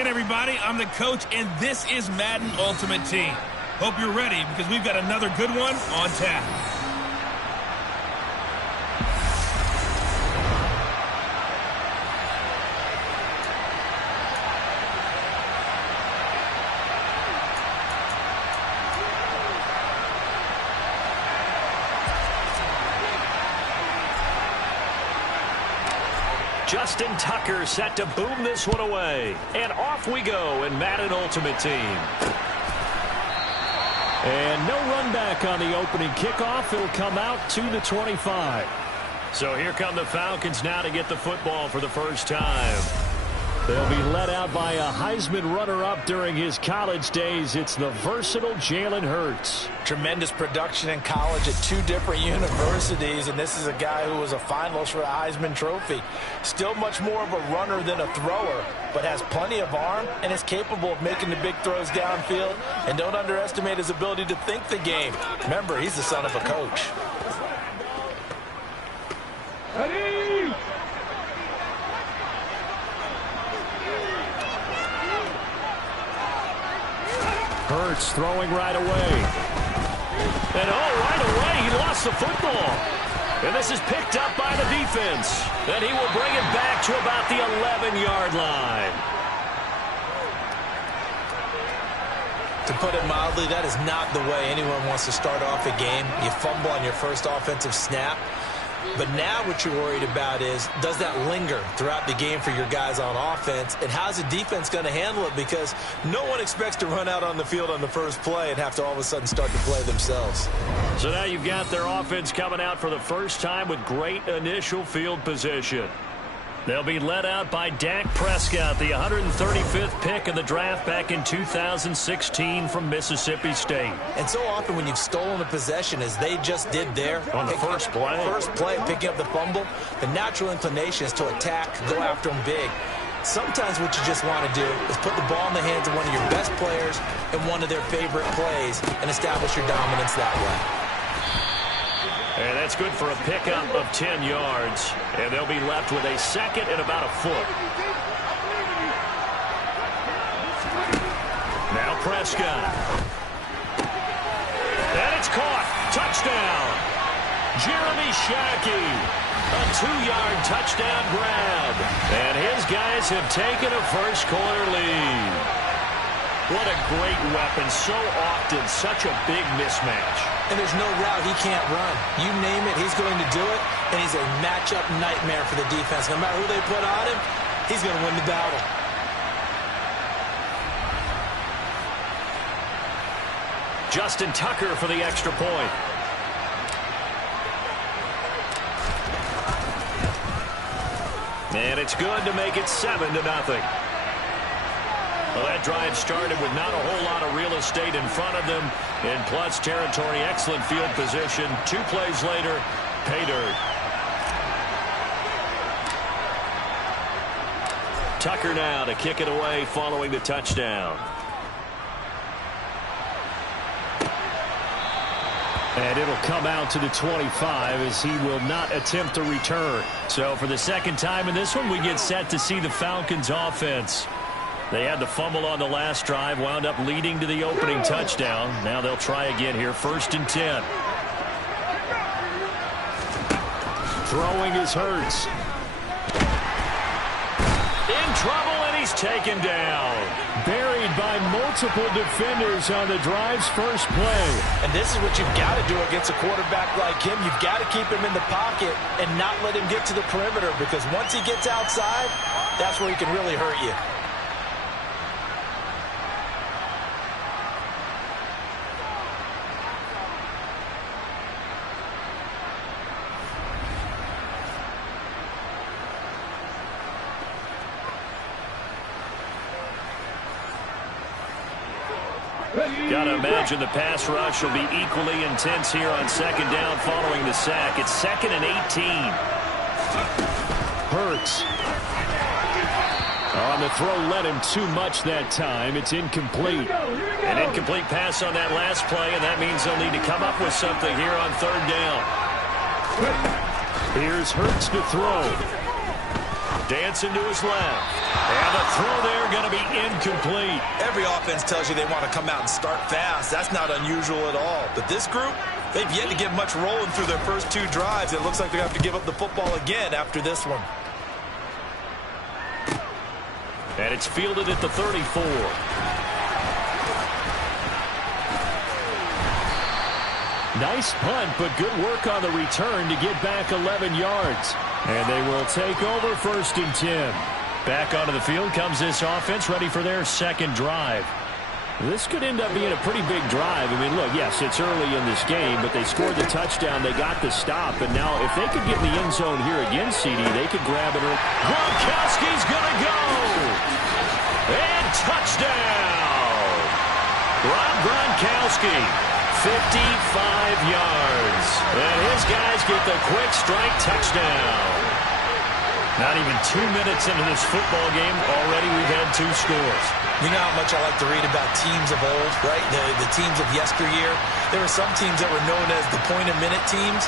again, everybody. I'm the coach, and this is Madden Ultimate Team. Hope you're ready because we've got another good one on tap. Justin Tucker set to boom this one away. And off we go in Madden Ultimate Team. And no run back on the opening kickoff. It'll come out to the 25. So here come the Falcons now to get the football for the first time. They'll be led out by a Heisman runner-up during his college days. It's the versatile Jalen Hurts. Tremendous production in college at 2 different universities, and this is a guy who was a finalist for the Heisman Trophy. Still much more of a runner than a thrower, but has plenty of arm and is capable of making the big throws downfield. And don't underestimate his ability to think the game. Remember, he's the son of a coach. Ready? Hurts throwing right away. And right away, he lost the football. And this is picked up by the defense. And he will bring it back to about the 11-yard line. To put it mildly, that is not the way anyone wants to start off a game. You fumble on your first offensive snap. But now what you're worried about is, does that linger throughout the game for your guys on offense? And how's the defense going to handle it? Because no one expects to run out on the field on the first play and have to all of a sudden start to play themselves. So now you've got their offense coming out for the first time with great initial field position. They'll be led out by Dak Prescott, the 135th pick in the draft back in 2016 from Mississippi State. And so often when you've stolen a possession, as they just did there, on the first play, picking up the fumble, the natural inclination is to attack, go after them big. Sometimes what you just want to do is put the ball in the hands of one of your best players in one of their favorite plays and establish your dominance that way. And that's good for a pickup of 10 yards. And they'll be left with a second and about a foot. Now Prescott. And it's caught. Touchdown. Jeremy Shockey. A 2-yard touchdown grab. And his guys have taken a first-quarter lead. What a great weapon. So often, such a big mismatch. And there's no route he can't run. You name it, he's going to do it. And he's a matchup nightmare for the defense. No matter who they put on him, he's going to win the battle. Justin Tucker for the extra point. And it's good to make it 7-0. Well, that drive started with not a whole lot of real estate in front of them. In plus territory, excellent field position. 2 plays later, pay dirt. Tucker now to kick it away following the touchdown. And it'll come out to the 25 as he will not attempt to return. So for the second time in this one, we get set to see the Falcons offense. They had the fumble on the last drive, wound up leading to the opening touchdown. Now they'll try again here, 1st and 10. Throwing is Hurts. In trouble, and he's taken down. Buried by multiple defenders on the drive's first play. And this is what you've got to do against a quarterback like him. You've got to keep him in the pocket and not let him get to the perimeter, because once he gets outside, that's where he can really hurt you. Got to imagine the pass rush will be equally intense here on 2nd down following the sack. It's 2nd and 18. Hurts. On the throw, led him too much that time. It's incomplete. An incomplete pass on that last play, and that means they'll need to come up with something here on 3rd down. Here's Hurts to throw. dancing to his left. And the throw there going to be incomplete. Every offense tells you they want to come out and start fast. That's not unusual at all. But this group, they've yet to get much rolling through their first 2 drives. It looks like they're going to have to give up the football again after this one. And it's fielded at the 34. Nice punt, but good work on the return to get back 11 yards. And they will take over 1st and 10. Back onto the field comes this offense, ready for their second drive. This could end up being a pretty big drive. I mean, look, yes, it's early in this game, but they scored the touchdown. They got the stop. And now if they could get in the end zone here again, CD, they could grab it. Gronkowski's going to go. And touchdown. Rob Gronkowski, 55 yards. And his guys get the quick strike touchdown. Not even 2 minutes into this football game, already we've had 2 scores. You know how much I like to read about teams of old, right? The teams of yesteryear. There were some teams that were known as the point-a-minute teams.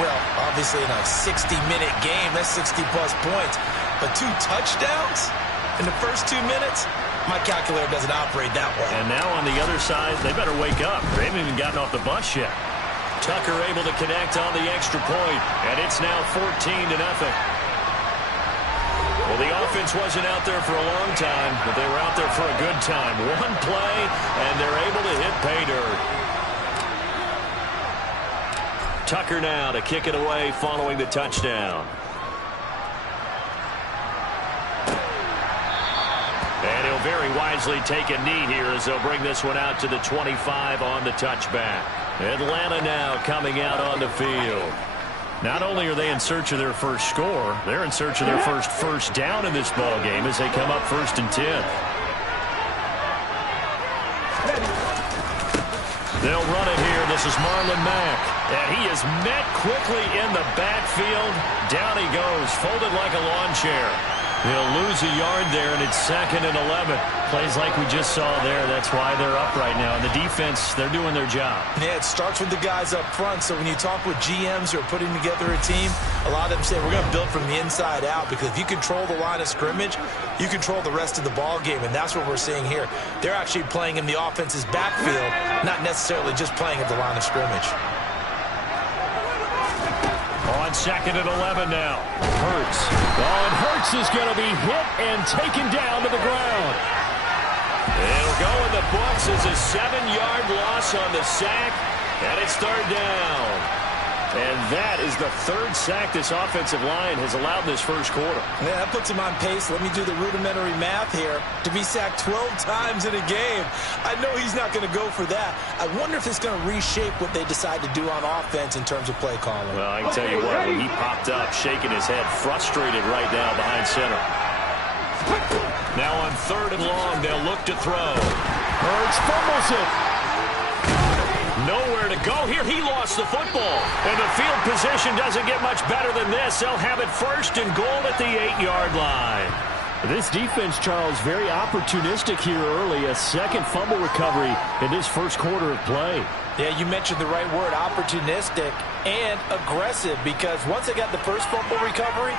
Well, obviously in a 60-minute game, that's 60-plus points. But 2 touchdowns in the first 2 minutes? My calculator doesn't operate that way. And now on the other side, they better wake up. They haven't even gotten off the bus yet. Tucker able to connect on the extra point, and it's now 14-0. Well, the offense wasn't out there for a long time, but they were out there for a good time. 1 play, and they're able to hit pay dirt. Tucker now to kick it away following the touchdown. And he'll very wisely take a knee here as they'll bring this one out to the 25 on the touchback. Atlanta now coming out on the field. Not only are they in search of their first score, they're in search of their first down in this ball game as they come up 1st and 10. They'll run it here. This is Marlon Mack. And he is met quickly in the backfield. Down he goes, folded like a lawn chair. He'll lose a yard there, and it's 2nd and 11. Plays like we just saw there. That's why they're up right now. And the defense, they're doing their job. Yeah, it starts with the guys up front. So when you talk with GMs who are putting together a team, a lot of them say we're going to build from the inside out, because if you control the line of scrimmage, you control the rest of the ball game, and that's what we're seeing here. They're actually playing in the offense's backfield, not necessarily just playing at the line of scrimmage. On 2nd and 11 now. Hurts. Oh, and Hurts is going to be hit and taken down to the ground. It'll go in the books as a 7-yard loss on the sack, and it's 3rd down. And that is the 3rd sack this offensive line has allowed this first quarter. Yeah, that puts him on pace. Let me do the rudimentary math here. To be sacked 12 times in a game, I know he's not going to go for that. I wonder if it's going to reshape what they decide to do on offense in terms of play calling. Well, I can tell you what, when he popped up, shaking his head, frustrated right now behind center. Now on 3rd and long, they'll look to throw. Hurts fumbles it. Nowhere to go here. He lost the football. And the field position doesn't get much better than this. They'll have it 1st and goal at the 8-yard line. This defense, Charles, very opportunistic here early. A 2nd fumble recovery in this first quarter of play. Yeah, you mentioned the right word, opportunistic and aggressive, because once they got the first fumble recovery,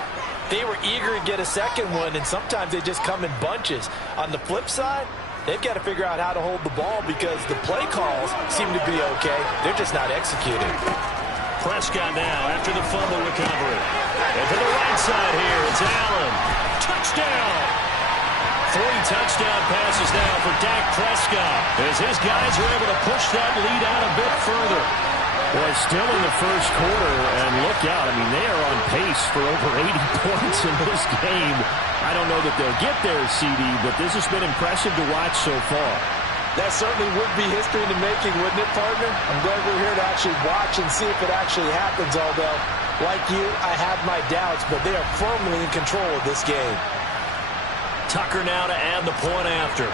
they were eager to get a second one, and sometimes they just come in bunches. On the flip side, they've got to figure out how to hold the ball, because the play calls seem to be okay. They're just not executing. Prescott now after the fumble recovery. And to the right side here, it's Allen. Touchdown! 3 touchdown passes now for Dak Prescott, as his guys are able to push that lead out a bit further. Boy, still in the first quarter, and look out. I mean, they are on pace for over 80 points in this game. I don't know that they'll get there, CD, but this has been impressive to watch so far. That certainly would be history in the making, wouldn't it, partner? I'm glad we're here to actually watch and see if it actually happens, although, like you, I have my doubts, but they are firmly in control of this game. Tucker now to add the point after.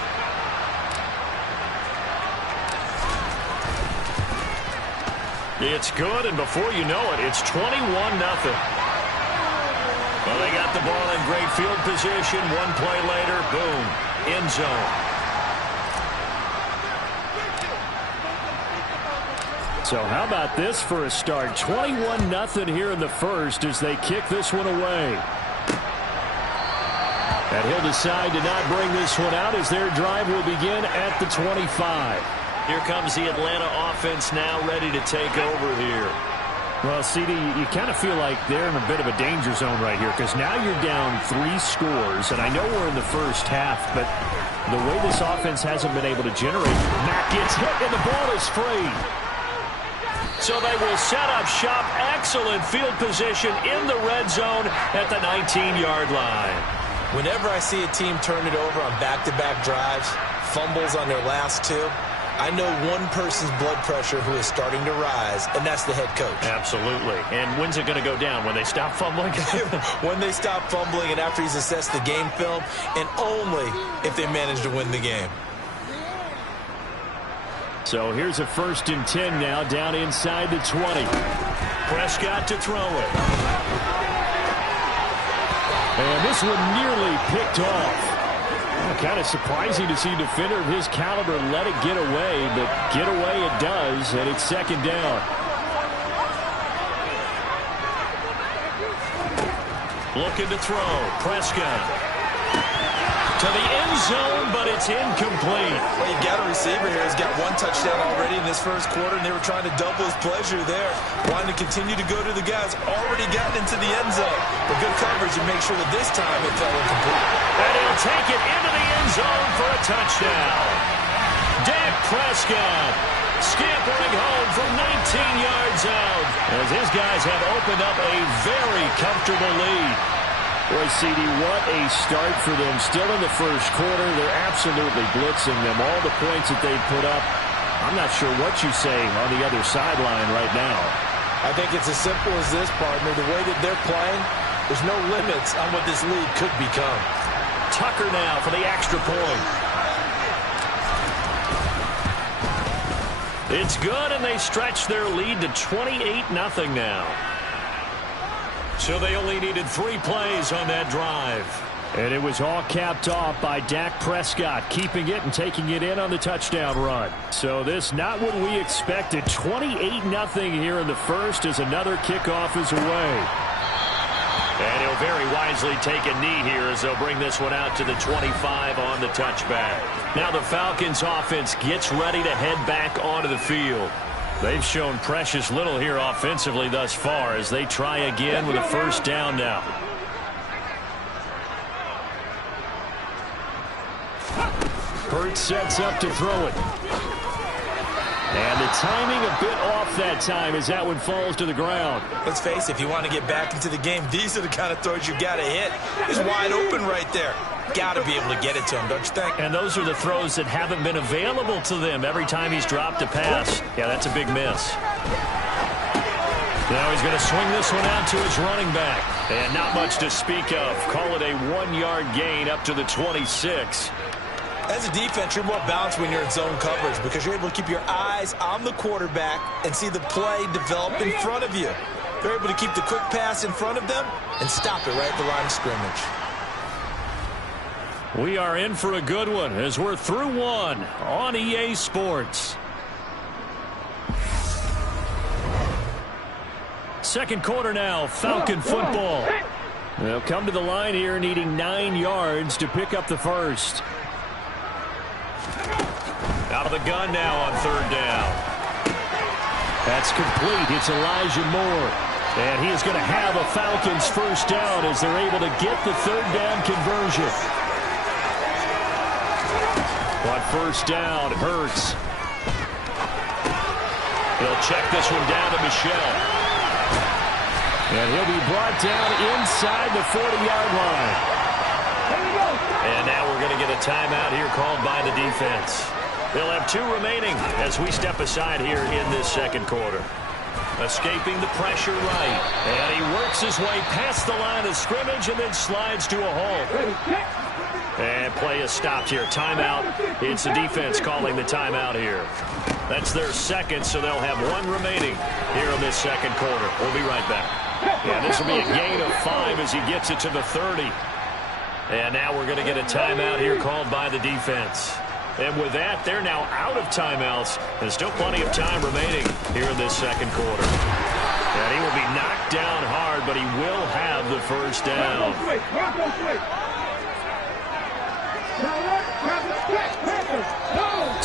It's good, and before you know it, it's 21-0. Well, they got the ball in great field position. 1 play later, boom, end zone. So how about this for a start? 21-0 here in the first as they kick this one away. And he'll decide to not bring this one out as their drive will begin at the 25. Here comes the Atlanta offense now ready to take over here. Well, CD, you kind of feel like they're in a bit of a danger zone right here because now you're down 3 scores, and I know we're in the first half, but the way this offense hasn't been able to generate, Matt gets hit and the ball is free. So they will set up shop. Excellent field position in the red zone at the 19-yard line. Whenever I see a team turn it over on back-to-back drives, fumbles on their last 2, I know one person's blood pressure who is starting to rise, and that's the head coach. Absolutely. And when's it going to go down? When they stop fumbling? When they stop fumbling and after he's assessed the game film, and only if they manage to win the game. So here's a 1st and 10 now down inside the 20. Prescott to throw it. And this one nearly picked off. Kind of surprising to see a defender of his caliber let it get away, but get away it does, and it's 2nd down. Looking to throw. Prescott to the end zone, but it's incomplete. Well, you've got a receiver here who's got 1 touchdown already in this first quarter, and they were trying to double his pleasure there, wanting to continue to go to the guys already gotten into the end zone. But good coverage to make sure that this time it fell incomplete. And he'll take it into the end zone for a touchdown. Dak Prescott scampering home from 19 yards out as his guys have opened up a very comfortable lead. Boy, CD, what a start for them. Still in the first quarter, they're absolutely blitzing them. All the points that they've put up, I'm not sure what you say on the other sideline right now. I think it's as simple as this, partner. The way that they're playing, there's no limits on what this lead could become. Tucker now for the extra point. It's good, and they stretch their lead to 28-0 now. So they only needed 3 plays on that drive. And it was all capped off by Dak Prescott, keeping it and taking it in on the touchdown run. So this not what we expected. 28-0 here in the first as another kickoff is away. And he'll very wisely take a knee here as they'll bring this one out to the 25 on the touchback. Now the Falcons offense gets ready to head back onto the field. They've shown precious little here offensively thus far as they try again with a 1st down now. Hurts sets up to throw it. And the timing a bit off that time as that one falls to the ground. Let's face it, if you want to get back into the game, these are the kind of throws you got to hit. He's wide open right there. Got to be able to get it to him, don't you think? And those are the throws that haven't been available to them every time he's dropped a pass. Yeah, that's a big miss. Now he's going to swing this one out to his running back. And not much to speak of. Call it a 1-yard gain up to the 26. As a defense, you're more balanced when you're in zone coverage because you're able to keep your eyes on the quarterback and see the play develop in front of you. They're able to keep the quick pass in front of them and stop it right at the line of scrimmage. We are in for a good one as we're through 1 on EA Sports. Second quarter now, Falcon football. They'll come to the line here needing 9 yards to pick up the first. Out of the gun now on 3rd down. That's complete. It's Elijah Moore. And he is going to have a Falcons 1st down as they're able to get the 3rd down conversion. On 1st down, Hurts. He'll check this one down to Michelle. And he'll be brought down inside the 40-yard line. And now we're going to get a timeout here called by the defense. They'll have 2 remaining as we step aside here in this second quarter. Escaping the pressure right. And he works his way past the line of scrimmage and then slides to a halt. And play is stopped here. Timeout. It's the defense calling the timeout here. That's their 2nd, so they'll have 1 remaining here in this second quarter. We'll be right back. Yeah, this will be a gain of 5 as he gets it to the 30. And now we're going to get a timeout here called by the defense. And with that, they're now out of timeouts. There's still plenty of time remaining here in this second quarter. And he will be knocked down hard, but he will have the 1st down.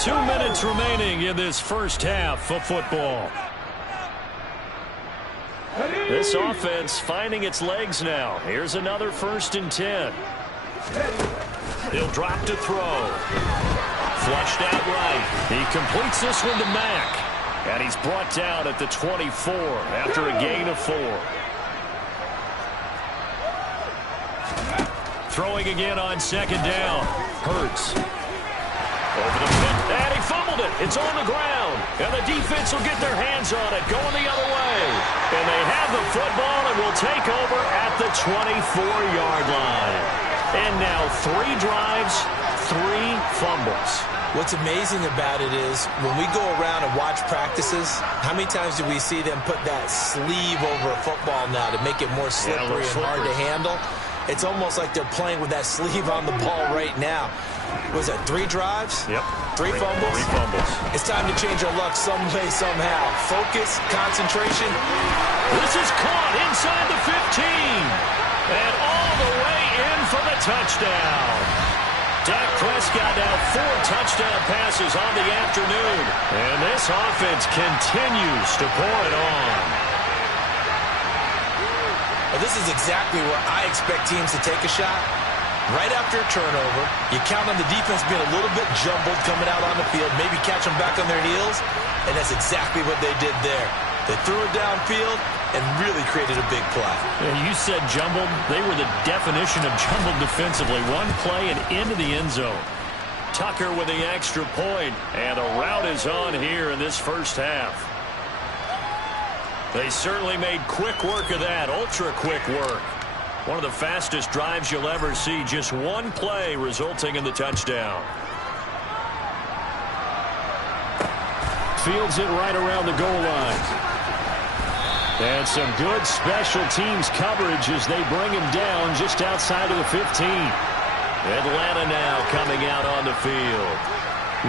2 minutes remaining in this first half of football. This offense finding its legs now. Here's another 1st and 10. He'll drop to throw. Flushed out right. He completes this one to Mack. And he's brought down at the 24 after a gain of 4. Throwing again on 2nd down. Hurts. Over the pit, and he fumbled it. It's on the ground, and the defense will get their hands on it, going the other way. And they have the football and will take over at the 24-yard line. And now 3 drives, 3 fumbles. What's amazing about it is when we go around and watch practices, how many times do we see them put that sleeve over a football now to make it more slippery and hard to handle? It's almost like they're playing with that sleeve on the ball right now. Was that 3 drives? Yep. 3 fumbles? 3 fumbles. It's time to change our luck some way, somehow. Focus, concentration. This is caught inside the 15. And all the way in for the touchdown. Dak Prescott now 4 touchdown passes on the afternoon. And this offense continues to pour it on. Well, this is exactly where I expect teams to take a shot. Right after a turnover, you count on the defense being a little bit jumbled coming out on the field, maybe catch them back on their heels, and that's exactly what they did there. They threw it downfield and really created a big play. You said jumbled. They were the definition of jumbled defensively. One play and into the end zone. Tucker with the extra point, and a rout is on here in this first half. They certainly made quick work of that, ultra-quick work. One of the fastest drives you'll ever see. Just one play resulting in the touchdown. Fields it right around the goal line. And some good special teams coverage as they bring him down just outside of the 15. Atlanta now coming out on the field.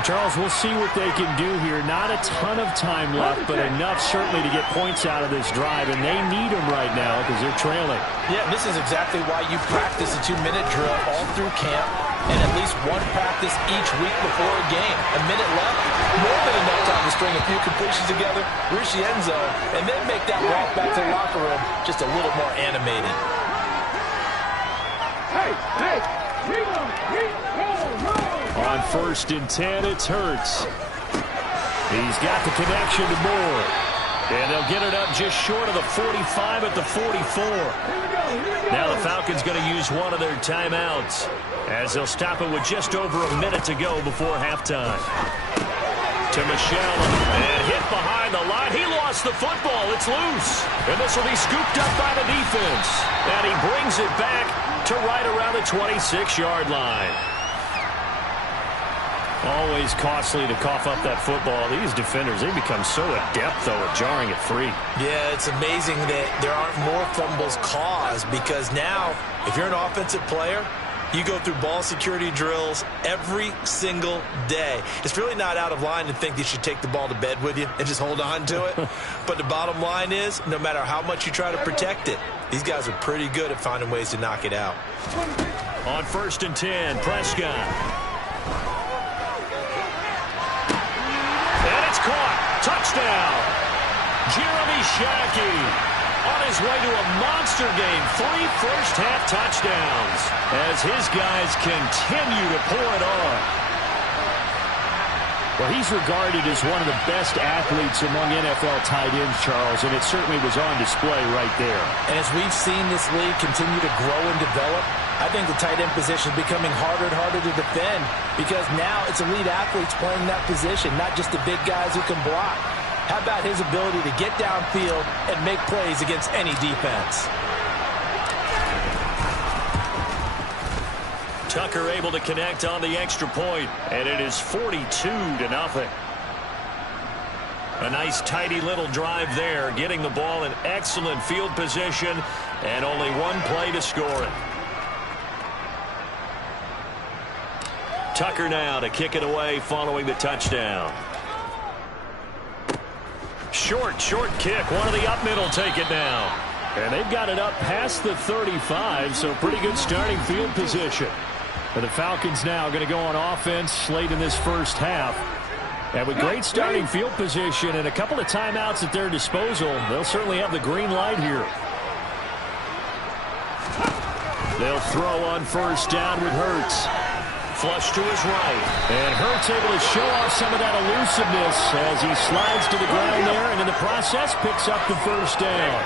Charles, we'll see what they can do here. Not a ton of time left, but enough certainly to get points out of this drive, and they need them right now because they're trailing. Yeah, this is exactly why you practice a 2-minute drill all through camp and at least one practice each week before a game. A minute left, more than enough time to string a few completions together, reach the end zone, and then make that walk back to the locker room just a little more animated. Hey, On 1st and 10, it's Hurts. He's got the connection to Moore. And they'll get it up just short of the 45 at the 44. Now the Falcons going to use one of their timeouts as they'll stop it with just over a minute to go before halftime. To Michelle, and hit behind the line. He lost the football. It's loose. And this will be scooped up by the defense. And he brings it back to right around the 26-yard line. Always costly to cough up that football. These defenders, they become so adept, though, at jarring it free. Yeah, it's amazing that there aren't more fumbles caused because now, if you're an offensive player, you go through ball security drills every single day. It's really not out of line to think you should take the ball to bed with you and just hold on to it. But the bottom line is, no matter how much you try to protect it, these guys are pretty good at finding ways to knock it out. On 1st and 10, Prescott. And it's caught. Touchdown. Jeremy Shockey on his way to a monster game. 3 first-half touchdowns as his guys continue to pour it on. Well, he's regarded as one of the best athletes among NFL tight ends, Charles, and it certainly was on display right there. And as we've seen this league continue to grow and develop, I think the tight end position is becoming harder and harder to defend because now it's elite athletes playing that position, not just the big guys who can block. How about his ability to get downfield and make plays against any defense? Tucker able to connect on the extra point, and it is 42-0. A nice tidy little drive there, getting the ball in excellent field position, and only one play to score it. Tucker now to kick it away following the touchdown. Short kick. One of the up middle take it now. And they've got it up past the 35, so pretty good starting field position. And the Falcons now going to go on offense late in this first half. And with great starting field position and a couple of timeouts at their disposal, they'll certainly have the green light here. They'll throw on first down with Hurts. Flush to his right. And Hurts able to show off some of that elusiveness as he slides to the ground there, and in the process picks up the first down.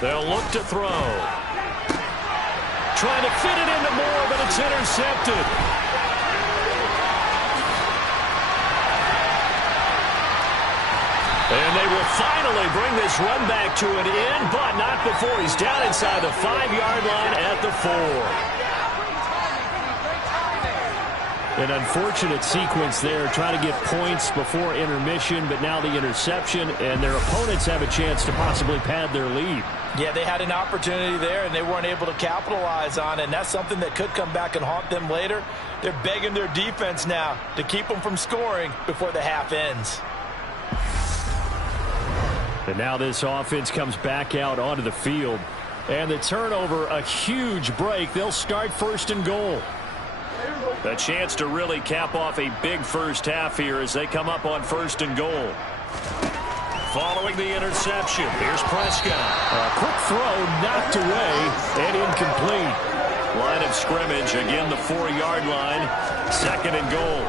They'll look to throw. Trying to fit it into Moore, but it's intercepted. And they will finally bring this run back to an end, but not before he's down inside the 5-yard line at the 4. An unfortunate sequence there, trying to get points before intermission, but now the interception, and their opponents have a chance to possibly pad their lead. Yeah, they had an opportunity there, and they weren't able to capitalize on it, and that's something that could come back and haunt them later. They're begging their defense now to keep them from scoring before the half ends. And now this offense comes back out onto the field. And the turnover, a huge break. They'll start first and goal. A chance to really cap off a big first half here as they come up on first and goal. Following the interception, here's Prescott. A quick throw knocked away and incomplete. Line of scrimmage, again the 4-yard line. Second and goal.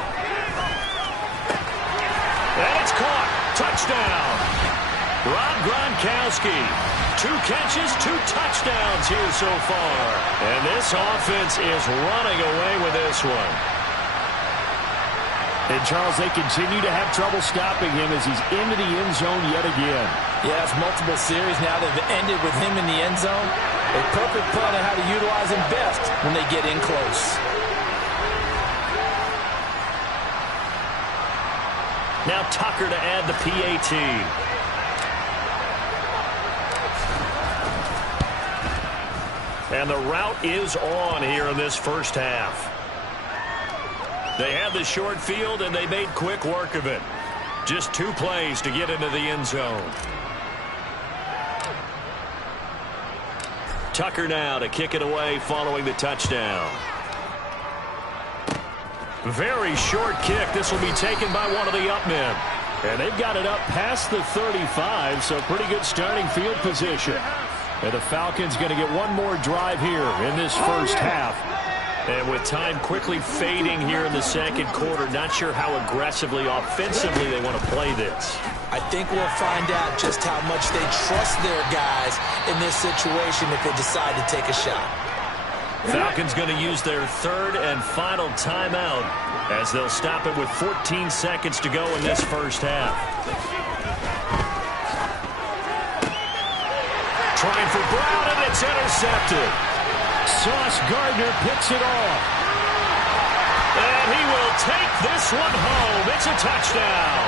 And it's caught. Touchdown. Rob Gronkowski, 2 catches, 2 touchdowns here so far. And this offense is running away with this one. And, Charles, they continue to have trouble stopping him as he's into the end zone yet again. Yes, multiple series now that have ended with him in the end zone. A perfect plan on how to utilize him best when they get in close. Now Tucker to add the PAT. And the route is on here in this first half. They had the short field, and they made quick work of it. Just 2 plays to get into the end zone. Tucker now to kick it away following the touchdown. Very short kick. This will be taken by one of the up men. And they've got it up past the 35, so pretty good starting field position. And the Falcons going to get one more drive here in this first half. And with time quickly fading here in the second quarter, not sure how aggressively, offensively they want to play this. I think we'll find out just how much they trust their guys in this situation if they decide to take a shot. Falcons going to use their 3rd and final timeout as they'll stop it with 14 seconds to go in this first half. Trying for Brown, and it's intercepted. Sauce Gardner picks it off. And he will take this one home. It's a touchdown.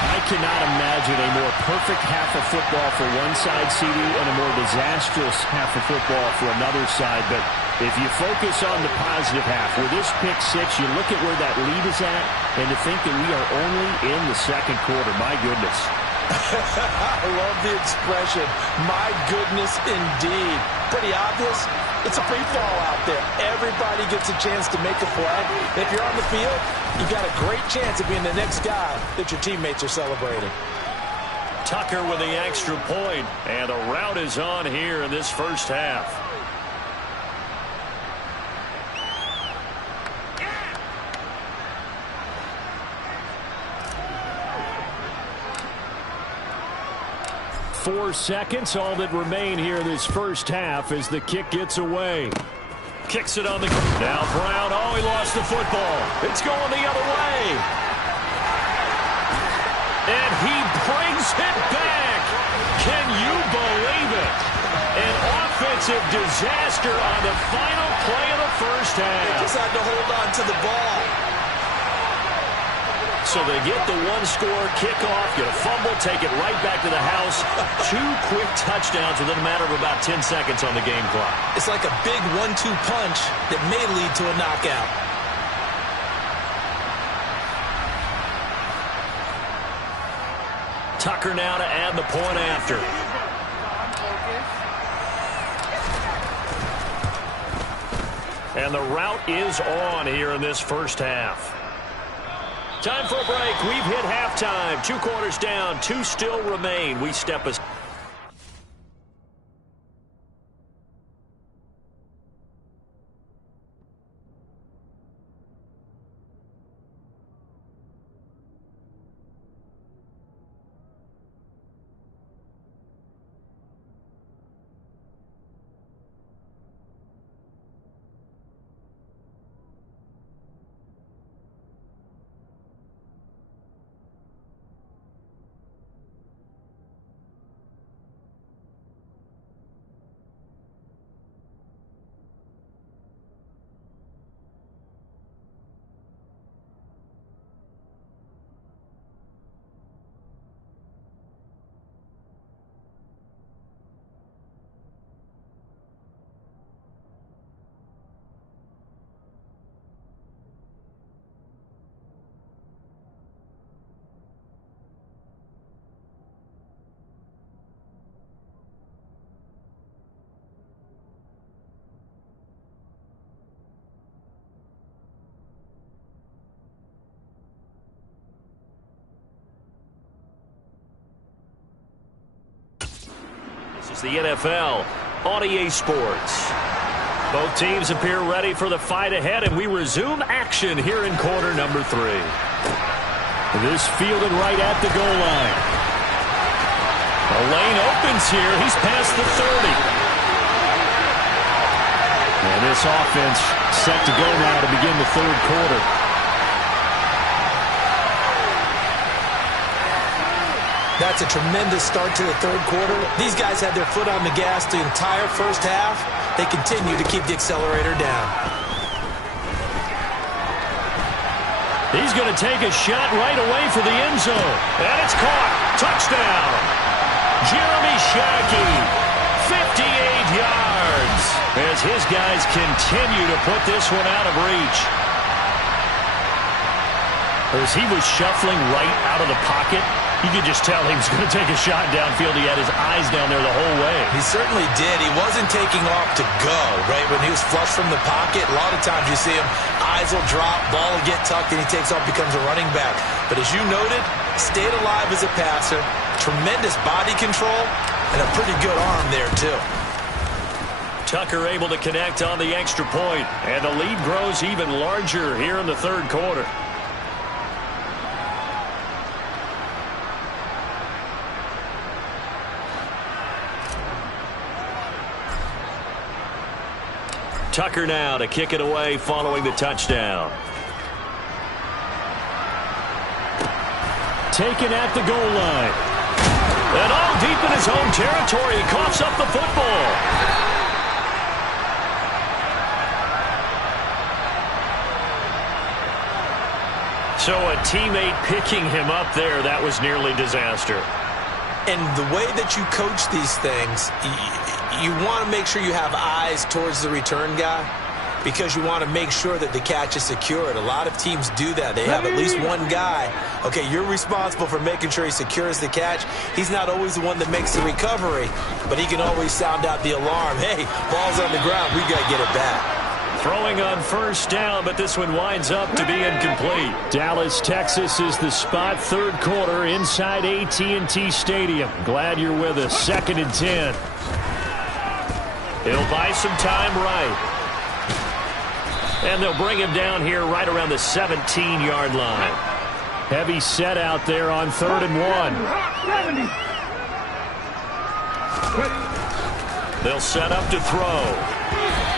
I cannot imagine a more perfect half of football for one side, CD, and a more disastrous half of football for another side. But if you focus on the positive half, with this pick 6, you look at where that lead is at, and to think that we are only in the second quarter, my goodness. I love the expression, my goodness indeed. Pretty obvious. It's a free fall out there. Everybody gets a chance to make a play. And if you're on the field, you've got a great chance of being the next guy that your teammates are celebrating. Tucker with the extra point, and the route is on here in this first half. Four seconds, all that remain here this first half as the kick gets away. Kicks it on the ground. Now Brown, oh, he lost the football. It's going the other way. And he brings it back. Can you believe it? An offensive disaster on the final play of the first half. They just had to hold on to the ball. So they get the one-score kickoff, get a fumble, take it right back to the house. 2 quick touchdowns within a matter of about 10 seconds on the game clock. It's like a big 1-2 punch that may lead to a knockout. Tucker now to add the point after. And the route is on here in this first half. Time for a break. We've hit halftime. 2 quarters down. 2 still remain. We step aside. This is the NFL on EA Sports. Both teams appear ready for the fight ahead, and we resume action here in quarter number 3. This fielded right at the goal line. The lane opens here. He's past the 30. And this offense set to go now to begin the third quarter. That's a tremendous start to the third quarter. These guys had their foot on the gas the entire first half. They continue to keep the accelerator down. He's going to take a shot right away for the end zone. And it's caught. Touchdown. Jeremy Shackey, 58 yards. As his guys continue to put this one out of reach. As he was shuffling right out of the pocket, you could just tell he was going to take a shot downfield. He had his eyes down there the whole way. He certainly did. He wasn't taking off to go, right? When he was flush from the pocket, a lot of times you see him, eyes will drop, ball will get tucked, and he takes off, becomes a running back. But as you noted, stayed alive as a passer, tremendous body control, and a pretty good arm there, too. Tucker able to connect on the extra point, and the lead grows even larger here in the third quarter. Tucker now to kick it away following the touchdown. Taken at the goal line. And all deep in his home territory, he coughs up the football. So a teammate picking him up there, that was nearly disaster. And the way that you coach these things, you want to make sure you have eyes towards the return guy because you want to make sure that the catch is secured. A lot of teams do that. They have at least one guy. Okay, you're responsible for making sure he secures the catch. He's not always the one that makes the recovery, but he can always sound out the alarm. Hey, ball's on the ground. We got to get it back. Throwing on first down, but this one winds up to be incomplete. Dallas, Texas is the spot. Third quarter inside AT&T Stadium. Glad you're with us. 2nd and 10. He'll buy some time right. And they'll bring him down here right around the 17-yard line. Heavy set out there on 3rd and 1. They'll set up to throw.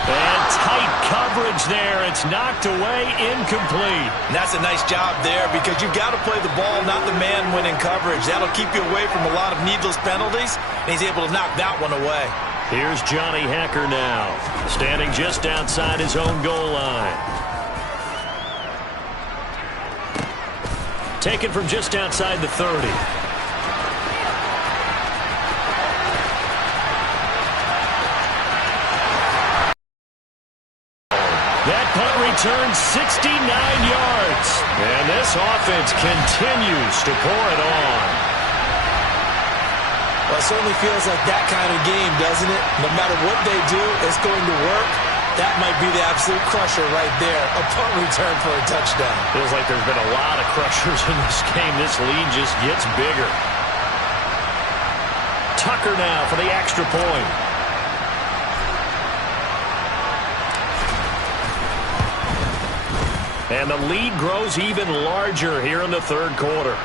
And tight coverage there. It's knocked away, incomplete. And that's a nice job there because you've got to play the ball, not the man when in coverage. That'll keep you away from a lot of needless penalties, and he's able to knock that one away. Here's Johnny Hacker now, standing just outside his own goal line. Taken from just outside the 30. That punt returns 69 yards. And this offense continues to pour it on. Well, it certainly feels like that kind of game, doesn't it? No matter what they do, it's going to work. That might be the absolute crusher right there. A punt return for a touchdown. Feels like there's been a lot of crushers in this game. This lead just gets bigger. Tucker now for the extra point. And the lead grows even larger here in the third quarter.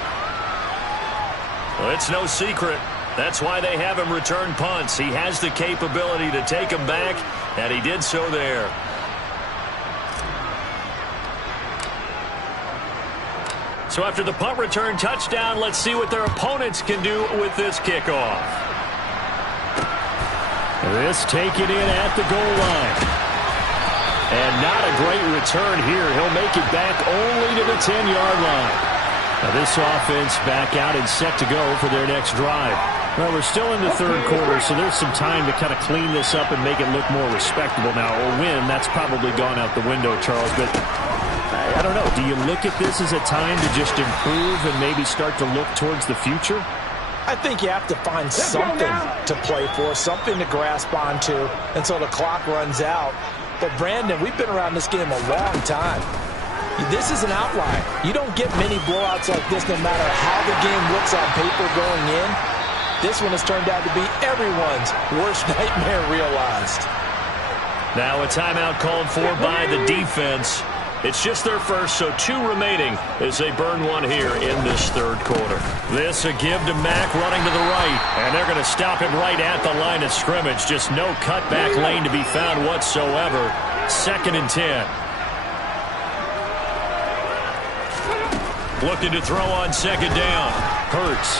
Well, it's no secret. That's why they have him return punts. He has the capability to take them back, and he did so there. So after the punt return touchdown, let's see what their opponents can do with this kickoff. This taken in at the goal line. And not a great return here. He'll make it back only to the 10-yard line. Now this offense back out and set to go for their next drive. Well, we're still in the third quarter, so there's some time to kind of clean this up and make it look more respectable now. Or win, that's probably gone out the window, Charles. But I don't know. Do you look at this as a time to just improve and maybe start to look towards the future? I think you have to find something to play for, something to grasp onto until the clock runs out. But, Brandon, we've been around this game a long time. This is an outlier. You don't get many blowouts like this no matter how the game looks on paper going in. This one has turned out to be everyone's worst nightmare realized. Now a timeout called for by the defense. It's just their first, so 2 remaining as they burn one here in this third quarter. This a give to Mack running to the right, and they're going to stop him right at the line of scrimmage. Just no cutback lane to be found whatsoever. 2nd and 10. Looking to throw on 2nd down. Hurts.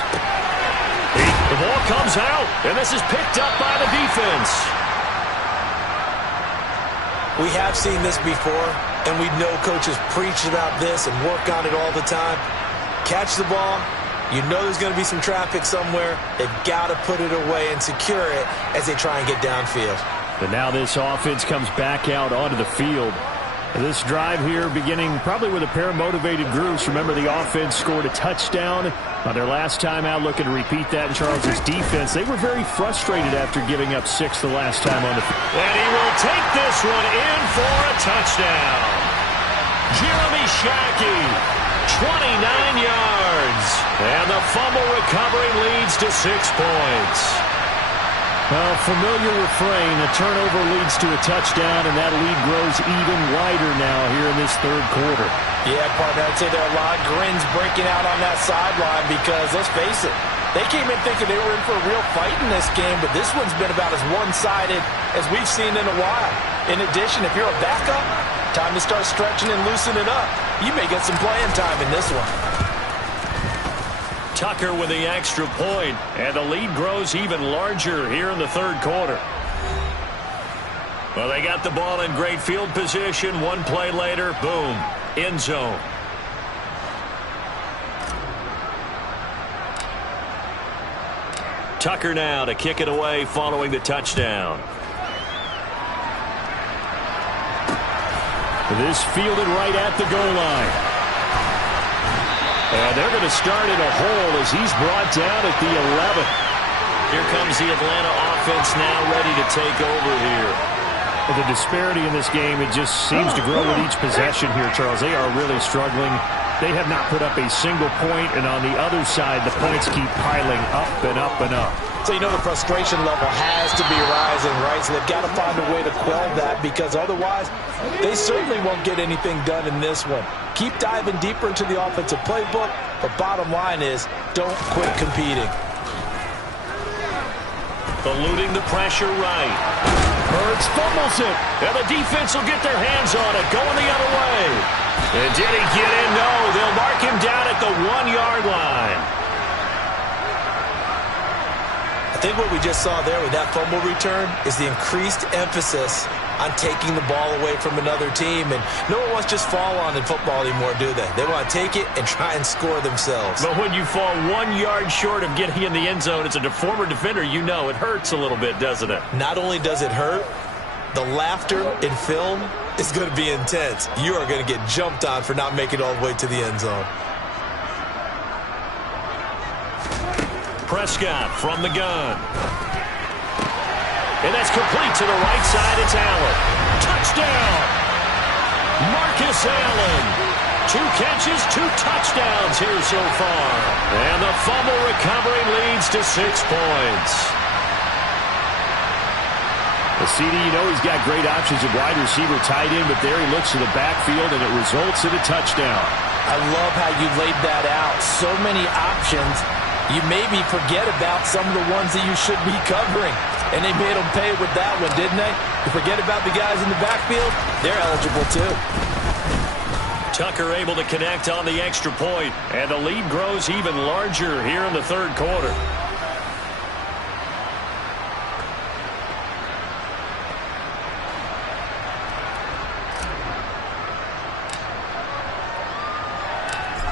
The ball comes out, and this is picked up by the defense. We have seen this before, and we know coaches preach about this and work on it all the time. Catch the ball. You know there's going to be some traffic somewhere. They've got to put it away and secure it as they try and get downfield. But now this offense comes back out onto the field. This drive here beginning probably with a pair of motivated groups. Remember, the offense scored a touchdown on their last time out. Looking to repeat that in Charles's defense. They were very frustrated after giving up 6 the last time on the field. And he will take this one in for a touchdown. Jeremy Shackey, 29 yards. And the fumble recovery leads to 6 points. Well, familiar refrain. A turnover leads to a touchdown, and that lead grows even wider now here in this third quarter. Yeah, partner, I'd say there are a lot of grins breaking out on that sideline because, let's face it, they came in thinking they were in for a real fight in this game, but this one's been about as one-sided as we've seen in a while. In addition, if you're a backup, time to start stretching and loosening up. You may get some playing time in this one. Tucker with the extra point, and the lead grows even larger here in the third quarter. Well, they got the ball in great field position. One play later, boom, end zone. Tucker now to kick it away following the touchdown. This fielded right at the goal line. And they're going to start in a hole as he's brought down at the 11. Here comes the Atlanta offense now ready to take over here. Well, the disparity in this game, it just seems to grow with each possession here, Charles. They are really struggling. They have not put up a single point, and on the other side, the points keep piling up and up and up. So you know the frustration level has to be rising, right? So they've got to find a way to quell that because otherwise they certainly won't get anything done in this one. Keep diving deeper into the offensive playbook, but bottom line is don't quit competing. Eluding the pressure right. Hurts fumbles it. And the defense will get their hands on it, going the other way. And did he get in? No, they'll mark him down at the 1-yard line. I think what we just saw there with that fumble return is the increased emphasis on taking the ball away from another team. And no one wants to just fall on in football anymore, do they? They want to take it and try and score themselves. But when you fall 1 yard short of getting in the end zone, as a former defender, you know it hurts a little bit, doesn't it? Not only does it hurt, the laughter in film is going to be intense. You are going to get jumped on for not making it all the way to the end zone. Prescott from the gun. And that's complete to the right side. It's Allen. Touchdown! Marcus Allen. 2 catches, 2 touchdowns here so far. And the fumble recovery leads to 6 points. The CD, you know he's got great options at wide receiver, tight end, but there he looks to the backfield, and it results in a touchdown. I love how you laid that out. So many options. You maybe forget about some of the ones that you should be covering. And they made them pay with that one, didn't they? You forget about the guys in the backfield, they're eligible too. Tucker able to connect on the extra point, and the lead grows even larger here in the third quarter.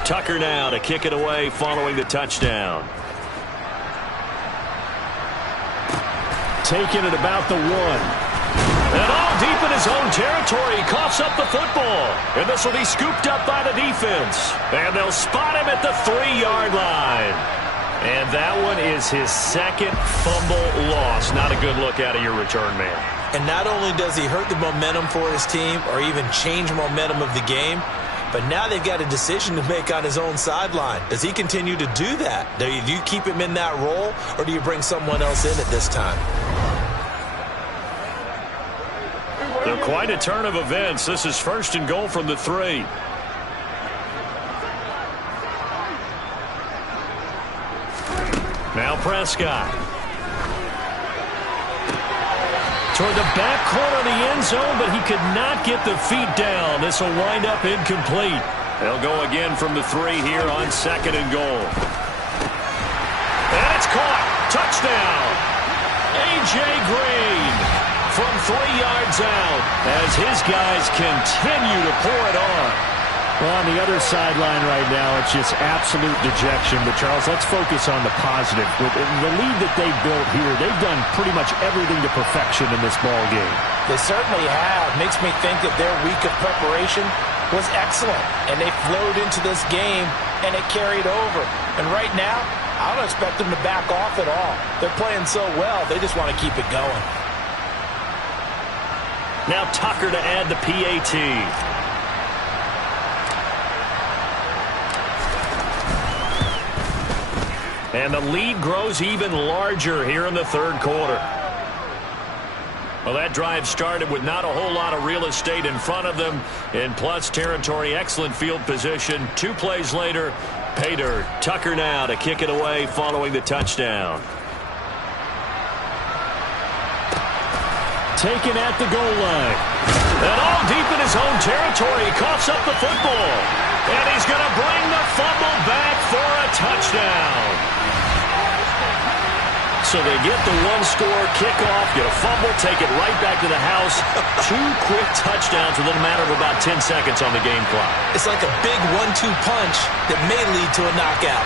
Tucker now to kick it away following the touchdown. Taking it about the 1. And all deep in his own territory, he coughs up the football. And this will be scooped up by the defense. And they'll spot him at the 3-yard line. And that one is his second fumble loss. Not a good look out of your return man. And not only does he hurt the momentum for his team or even change momentum of the game, but now they've got a decision to make on his own sideline. Does he continue to do that? Do you keep him in that role, or do you bring someone else in at this time? So quite a turn of events. This is 1st and goal from the 3. Now Prescott. Toward the back corner of the end zone, but he could not get the feet down. This will wind up incomplete. They'll go again from the 3 here on 2nd and goal. And it's caught. Touchdown. A.J. Green from 3 yards out as his guys continue to pour it on. Well, on the other sideline right now, it's just absolute dejection. But, Charles, let's focus on the positive. With the lead that they built here, they've done pretty much everything to perfection in this ball game. They certainly have. Makes me think that their week of preparation was excellent. And they flowed into this game, and it carried over. And right now, I don't expect them to back off at all. They're playing so well, they just want to keep it going. Now Tucker to add the PAT. And the lead grows even larger here in the third quarter. Well, that drive started with not a whole lot of real estate in front of them. In plus territory, excellent field position. 2 plays later, pay dirt. Tucker now to kick it away following the touchdown. Taken at the goal line. And all deep in his own territory, he coughs up the football. And he's going to bring the fumble back for a touchdown. So they get the 1-score kickoff, get a fumble, take it right back to the house. 2 quick touchdowns within a matter of about 10 seconds on the game clock. It's like a big 1-2 punch that may lead to a knockout.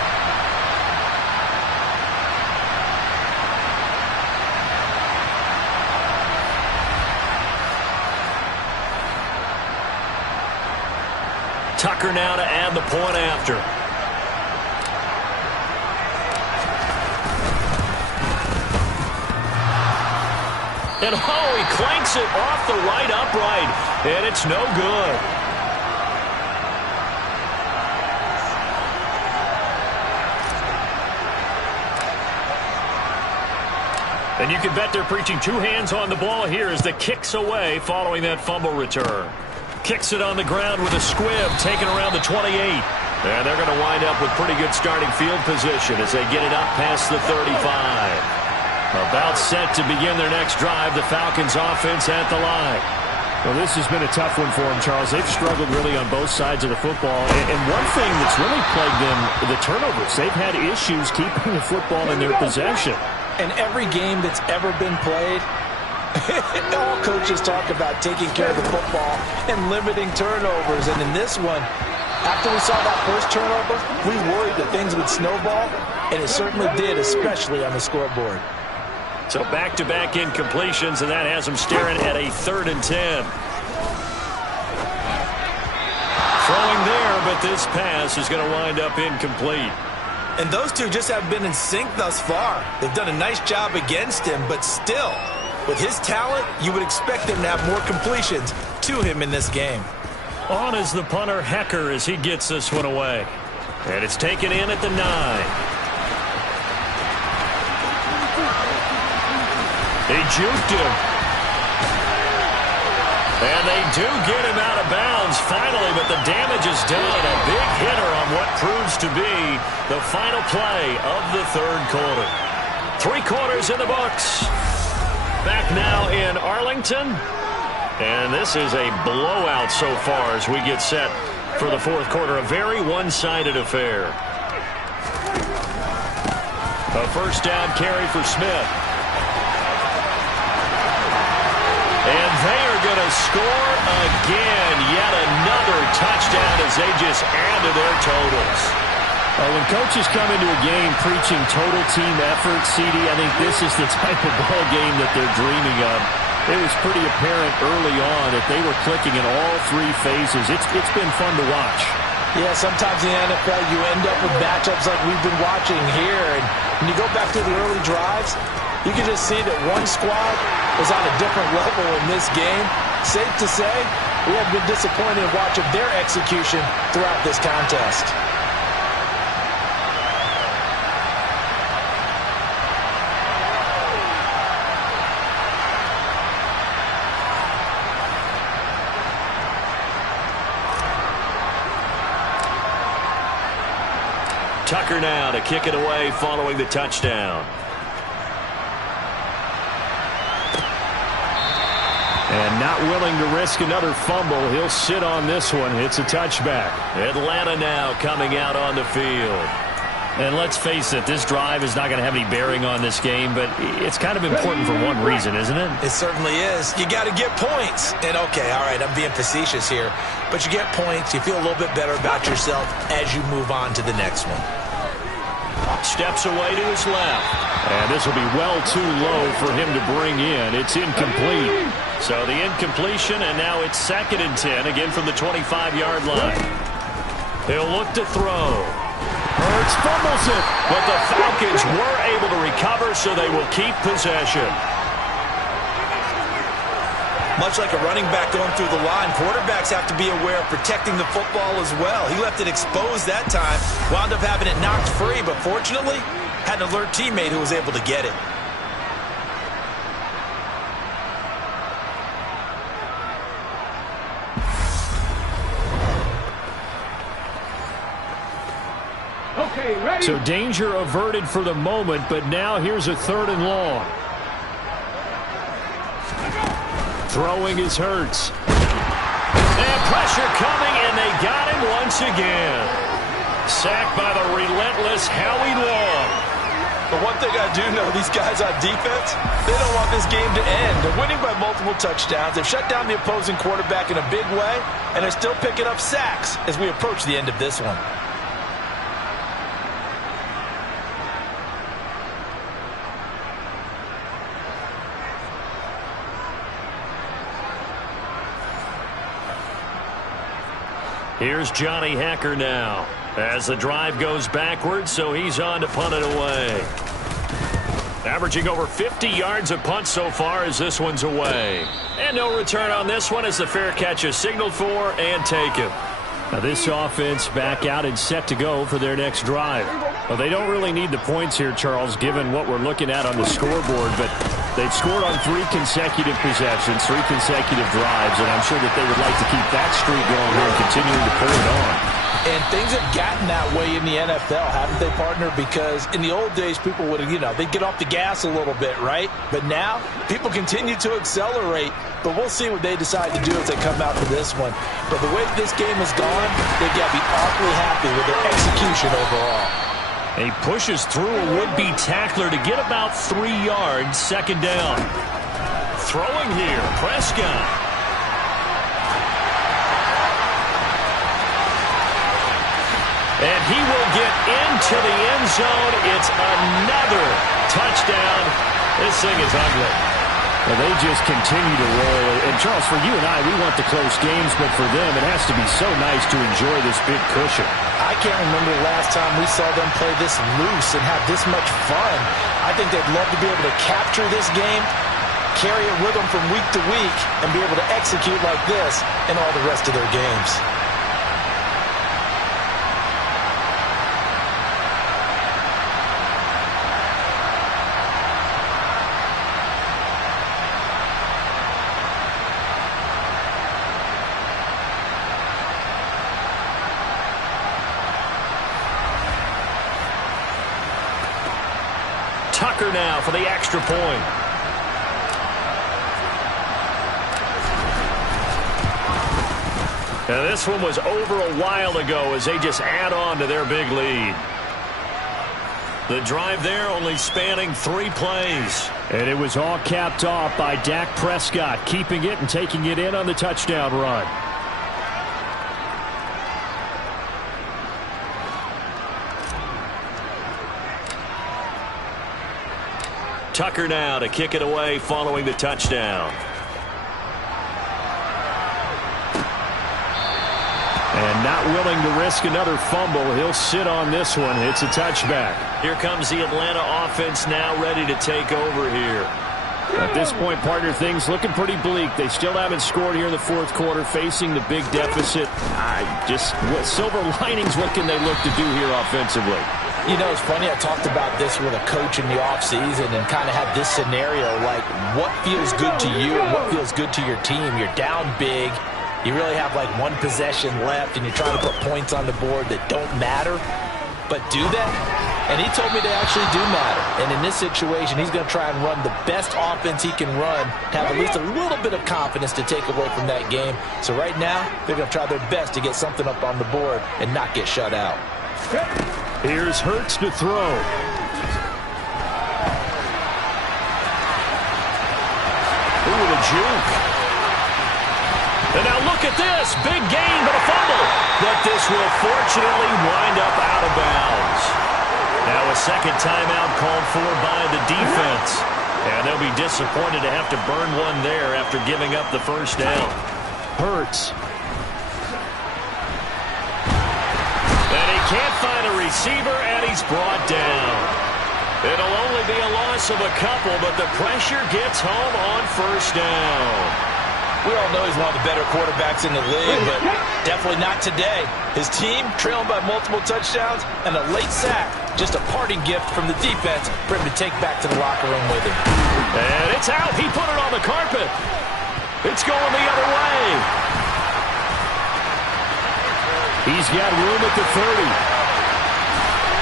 Tucker now to add the point after. And oh, he clanks it off the right upright, and it's no good. And you can bet they're preaching 2 hands on the ball here as the kick's away following that fumble return. Kicks it on the ground with a squib, taken around the 28. And they're going to wind up with pretty good starting field position as they get it up past the 35. About set to begin their next drive, the Falcons offense at the line. Well, this has been a tough one for them, Charles. They've struggled really on both sides of the football. And one thing that's really plagued them, the turnovers. They've had issues keeping the football in their possession. And every game that's ever been played, all coaches talk about taking care of the football and limiting turnovers. And in this one, after we saw that first turnover, we worried that things would snowball, and it certainly did, especially on the scoreboard. So back-to-back incompletions, and that has them staring at a 3rd and 10. Throwing there, but this pass is going to wind up incomplete. And those two just have been in sync thus far. They've done a nice job against him, but still, With his talent, you would expect them to have more completions to him in this game. On is the punter, Hecker, as he gets this one away. And it's taken in at the 9. They juked him. And they do get him out of bounds finally, but the damage is done. A big hitter on what proves to be the final play of the third quarter. 3 quarters in the books. Back now in Arlington. And this is a blowout so far as we get set for the fourth quarter. A very one-sided affair. A first down carry for Smith. And they are going to score again. Yet another touchdown as they just add to their totals. When coaches come into a game preaching total team effort, CD, I think this is the type of ball game that they're dreaming of. It was pretty apparent early on that they were clicking in all 3 phases. It's been fun to watch. Yeah, sometimes in the NFL you end up with matchups like we've been watching here. And when you go back to the early drives, you can just see that one squad is on a different level in this game. Safe to say, we have been disappointed in watching their execution throughout this contest. Tucker now to kick it away following the touchdown. And not willing to risk another fumble. He'll sit on this one. It's a touchback. Atlanta now coming out on the field. And let's face it, this drive is not going to have any bearing on this game, but it's kind of important for one reason, isn't it? It certainly is. You got to get points. And, okay, all right, I'm being facetious here. But you get points, you feel a little bit better about yourself as you move on to the next one. Steps away to his left. And this will be well too low for him to bring in. It's incomplete. So the incompletion, and now it's 2nd and 10, again from the 25-yard line. He'll look to throw. Hurts fumbles it. But the Falcons were able to recover, so they will keep possession. Much like a running back going through the line, quarterbacks have to be aware of protecting the football as well. He left it exposed that time, wound up having it knocked free, but fortunately, had an alert teammate who was able to get it. Okay, ready? So danger averted for the moment, but now here's a 3rd and long. Throwing is Hurts. And pressure coming, and they got him once again. Sacked by the relentless Howie Long. But one thing I do know, these guys on defense, they don't want this game to end. They're winning by multiple touchdowns. They've shut down the opposing quarterback in a big way, and they're still picking up sacks as we approach the end of this one. Here's Johnny Hecker now as the drive goes backwards, so he's on to punt it away. Averaging over 50 yards a punt so far as this one's away. And no return on this one as the fair catch is signaled for and taken. Now this offense back out and set to go for their next drive. Well, they don't really need the points here, Charles, given what we're looking at on the scoreboard, but they've scored on 3 consecutive possessions, 3 consecutive drives, and I'm sure that they would like to keep that streak going here and continuing to pull it on. And things have gotten that way in the NFL, haven't they, partner? Because in the old days, people would, they'd get off the gas a little bit, right? But now, people continue to accelerate. But we'll see what they decide to do as they come out for this one. But the way this game has gone, they've got to be awfully happy with their execution overall. He pushes through a would-be tackler to get about 3 yards, 2nd down. Throwing here, Prescott. And he will get into the end zone. It's another touchdown. This thing is ugly. Well, they just continue to roll. And, Charles, for you and I, we want the close games, but for them, it has to be so nice to enjoy this big cushion. I can't remember the last time we saw them play this loose and have this much fun. I think they'd love to be able to capture this game, carry a rhythm from week to week and be able to execute like this in all the rest of their games. Tucker now for the extra point. Now this one was over a while ago as they just add on to their big lead. The drive there only spanning 3 plays. And it was all capped off by Dak Prescott, keeping it and taking it in on the touchdown run. Tucker now to kick it away following the touchdown. And not willing to risk another fumble. He'll sit on this one. It's a touchback. Here comes the Atlanta offense now ready to take over here. At this point, partner, things looking pretty bleak. They still haven't scored here in the fourth quarter, facing the big deficit. Silver linings, what can they look to do here offensively? You know, it's funny, I talked about this with a coach in the offseason and kind of had this scenario, like what feels good to you and what feels good to your team. You're down big. You really have like one possession left, and you're trying to put points on the board that don't matter. But do that? And he told me they actually do matter. And in this situation, he's going to try and run the best offense he can run, to have at least a little bit of confidence to take away from that game. So right now, they're going to try their best to get something up on the board and not get shut out. Here's Hurts to throw. Ooh, the juke. And now look at this. Big gain, but a fumble. But this will fortunately wind up out of bounds. Now a second timeout called for by the defense. And they'll be disappointed to have to burn one there after giving up the first down. Hurts. And he can't find a receiver, and he's brought down. It'll only be a loss of a couple, but the pressure gets home on first down. We all know he's one of the better quarterbacks in the league, but definitely not today. His team trailing by multiple touchdowns and a late sack. Just a parting gift from the defense for him to take back to the locker room with him. And it's out. He put it on the carpet. It's going the other way. He's got room at the 30.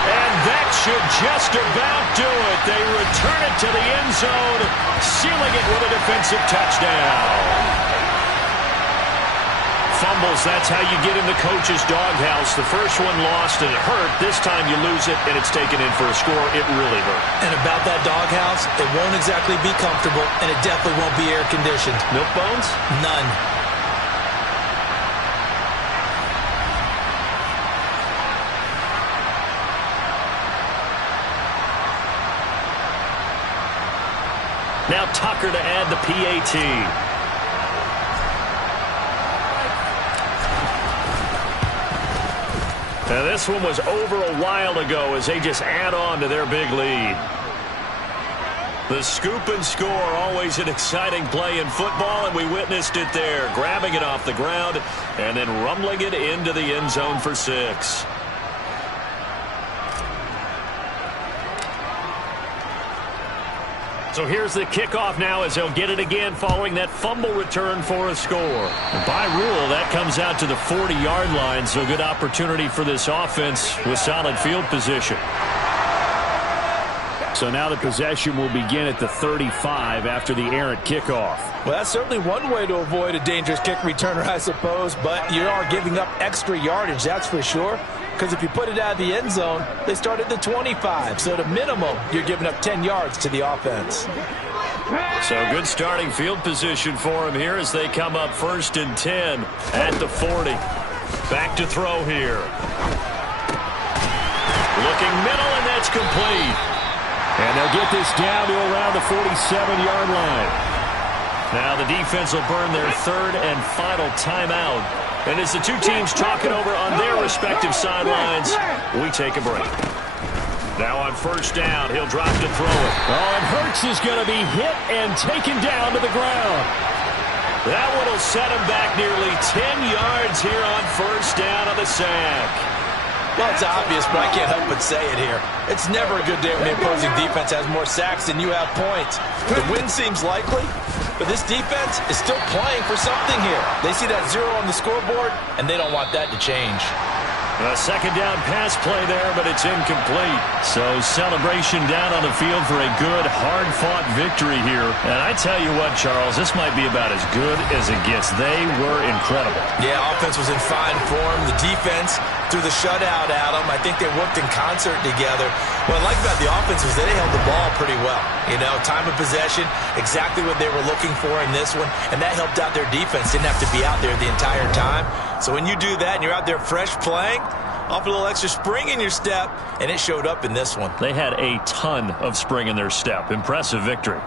And that should just about do it. They return it to the end zone, sealing it with a defensive touchdown. Fumbles, that's how you get in the coach's doghouse. The first one lost and it hurt. This time you lose it and it's taken in for a score. It really hurt. And about that doghouse, it won't exactly be comfortable, and it definitely won't be air-conditioned. Milk bones? None. Now Tucker to add the PAT. Now this one was over a while ago as they just add on to their big lead. The scoop and score, always an exciting play in football, and we witnessed it there, grabbing it off the ground and then rumbling it into the end zone for 6. So here's the kickoff now as they'll get it again following that fumble return for a score. And by rule, that comes out to the 40-yard line, so good opportunity for this offense with solid field position. So now the possession will begin at the 35 after the errant kickoff. Well, that's certainly one way to avoid a dangerous kick returner, I suppose, but you are giving up extra yardage, that's for sure. Because if you put it out of the end zone, they start at the 25. So at a minimum, you're giving up 10 yards to the offense. So good starting field position for them here as they come up 1st and 10 at the 40. Back to throw here. Looking middle, and that's complete. And they'll get this down to around the 47-yard line. Now the defense will burn their 3rd and final timeout. And as the two teams talk it over on their respective sidelines, we take a break. Now on first down, he'll drop to throw it. Oh, and Hurts is going to be hit and taken down to the ground. That one will set him back nearly 10 yards here on first down on the sack. Well, it's obvious, but I can't help but say it here. It's never a good day when the opposing defense has more sacks than you have points. The win seems likely, but this defense is still playing for something here. They see that 0 on the scoreboard, and they don't want that to change. A second down pass play there, but it's incomplete. So celebration down on the field for a good, hard-fought victory here. And I tell you what, Charles, this might be about as good as it gets. They were incredible. Yeah, offense was in fine form. The defense threw the shutout at them. I think they worked in concert together. What I like about the offense was that they held the ball pretty well. You know, time of possession, exactly what they were looking for in this one, and that helped out their defense. Didn't have to be out there the entire time. So when you do that and you're out there fresh playing, off a little extra spring in your step, and it showed up in this one. They had a ton of spring in their step. Impressive victory.